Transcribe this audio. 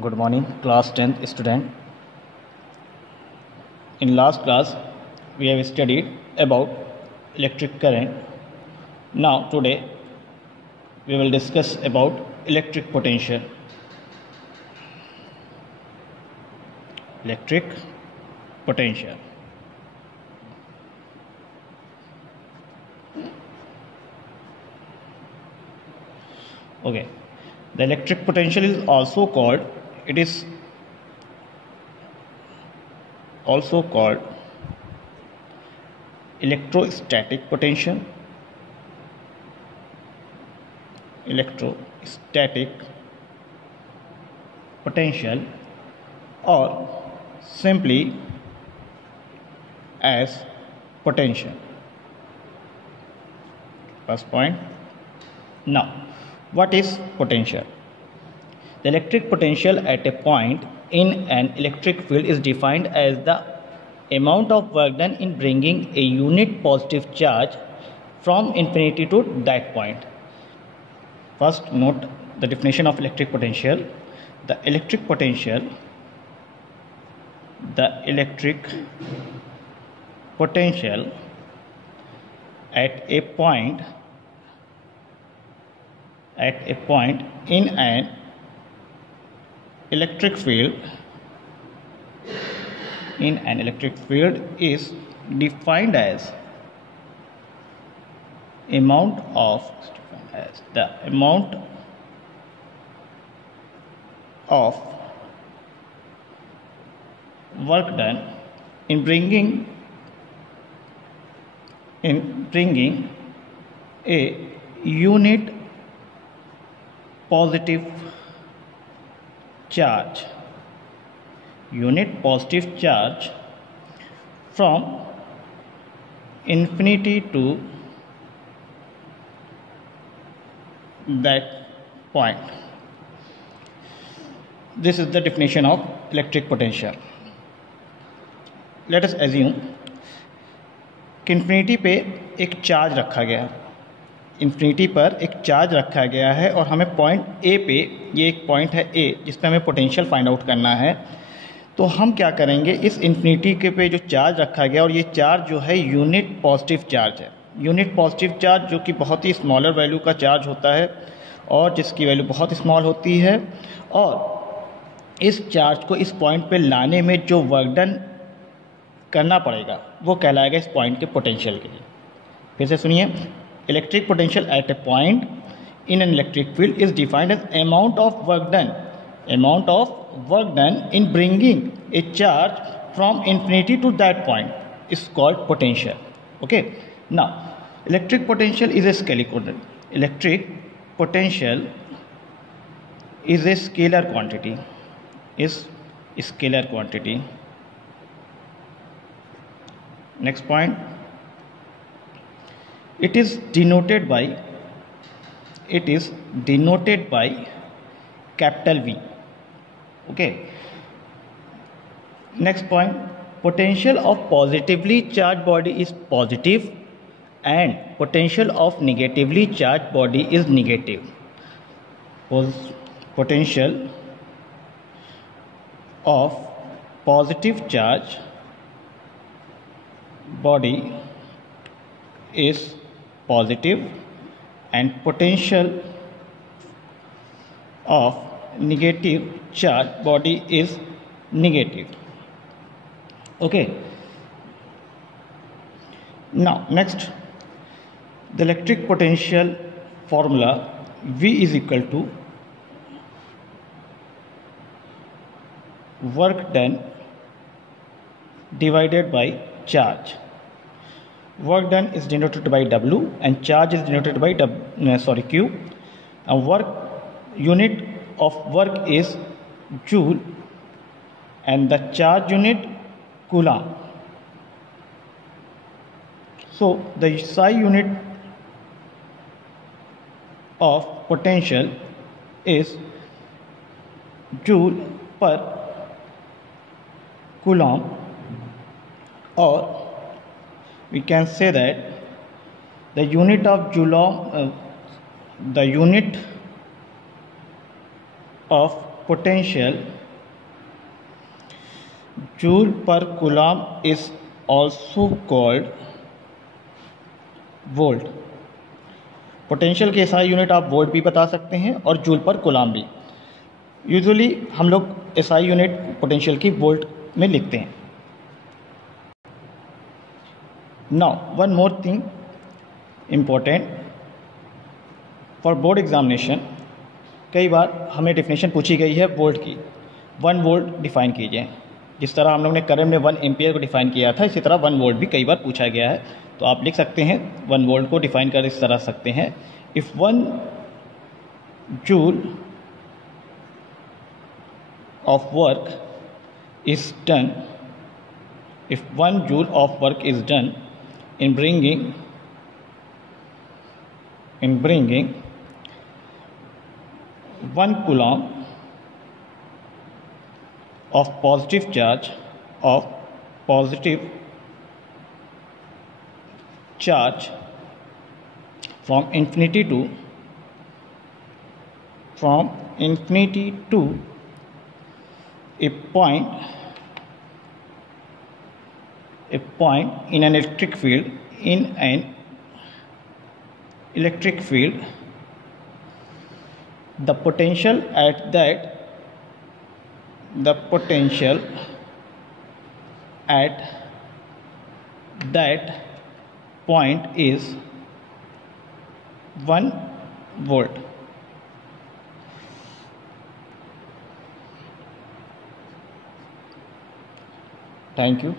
Good morning, class 10th student. In last class, we have studied about electric current. Now, today, we will discuss about electric potential. Electric potential. Okay, the electric potential is also called, it is also called electrostatic potential, or simply as potential. First point. Now, what is potential? The electric potential at a point in an electric field is defined as the amount of work done in bringing a unit positive charge from infinity to that point. First, note the definition of electric potential. The electric potential at a point in an electric field is defined as the amount of work done in bringing a unit positive charge from infinity to that point. This is the definition of electric potential. Let us assume कि infinity पे एक charge रखा गया है और हमें point A पे, ये एक पॉइंट है ए जिस पे हमें पोटेंशियल फाइंड आउट करना है। तो हम क्या करेंगे, इस इन्फिनिटी के पे जो चार्ज रखा गया, और ये चार्ज जो है यूनिट पॉजिटिव चार्ज है, यूनिट पॉजिटिव चार्ज जो कि बहुत ही स्मॉलर वैल्यू का चार्ज होता है और जिसकी वैल्यू बहुत स्मॉल होती है, और इस चार्ज को इस पॉइंट पे लाने में जो वर्क डन करना पड़ेगा वो कहलाएगा इस पॉइंट के पोटेंशियल के लिए। फिर से सुनिए, electric potential at a point in an electric field is defined as amount of work done in bringing a charge from infinity to that point is called potential. Okay, now electric potential is a scalar quantity. Electric potential is a scalar quantity. Next point, it is denoted by capital V. Okay, next point, potential of positively charged body is positive and potential of negatively charged body is negative. Potential of positive charge body is positive and potential of negative charge body is negative. Okay, now next, the electric potential formula V is equal to work done divided by charge. Work done is denoted by W and charge is denoted by Q. Unit of work is joule and the charge unit coulomb. So the SI unit of potential is joule per coulomb, or we can say that the unit of joule, the unit of potential joule per coulomb is also called volt। Potential के SI unit आप volt भी बता सकते हैं और joule पर coulomb भी। Usually हम लोग SI यूनिट पोटेंशियल की वोल्ट में लिखते हैं। Now one more thing important for board examination, कई बार हमें डेफिनेशन पूछी गई है वोल्ट की। 1 वोल्ट डिफाइन कीजिए। जिस तरह हम लोग ने करंट में 1 एम्पियर को डिफाइन किया था, इसी तरह 1 वोल्ट भी कई बार पूछा गया है। तो आप लिख सकते हैं 1 वोल्ट को डिफाइन कर इस तरह सकते हैं, if 1 joule of work is done, if 1 joule of work is done in bringing 1 coulomb of positive charge from infinity to a point in an electric field, the potential at that point is 1 volt। Thank you.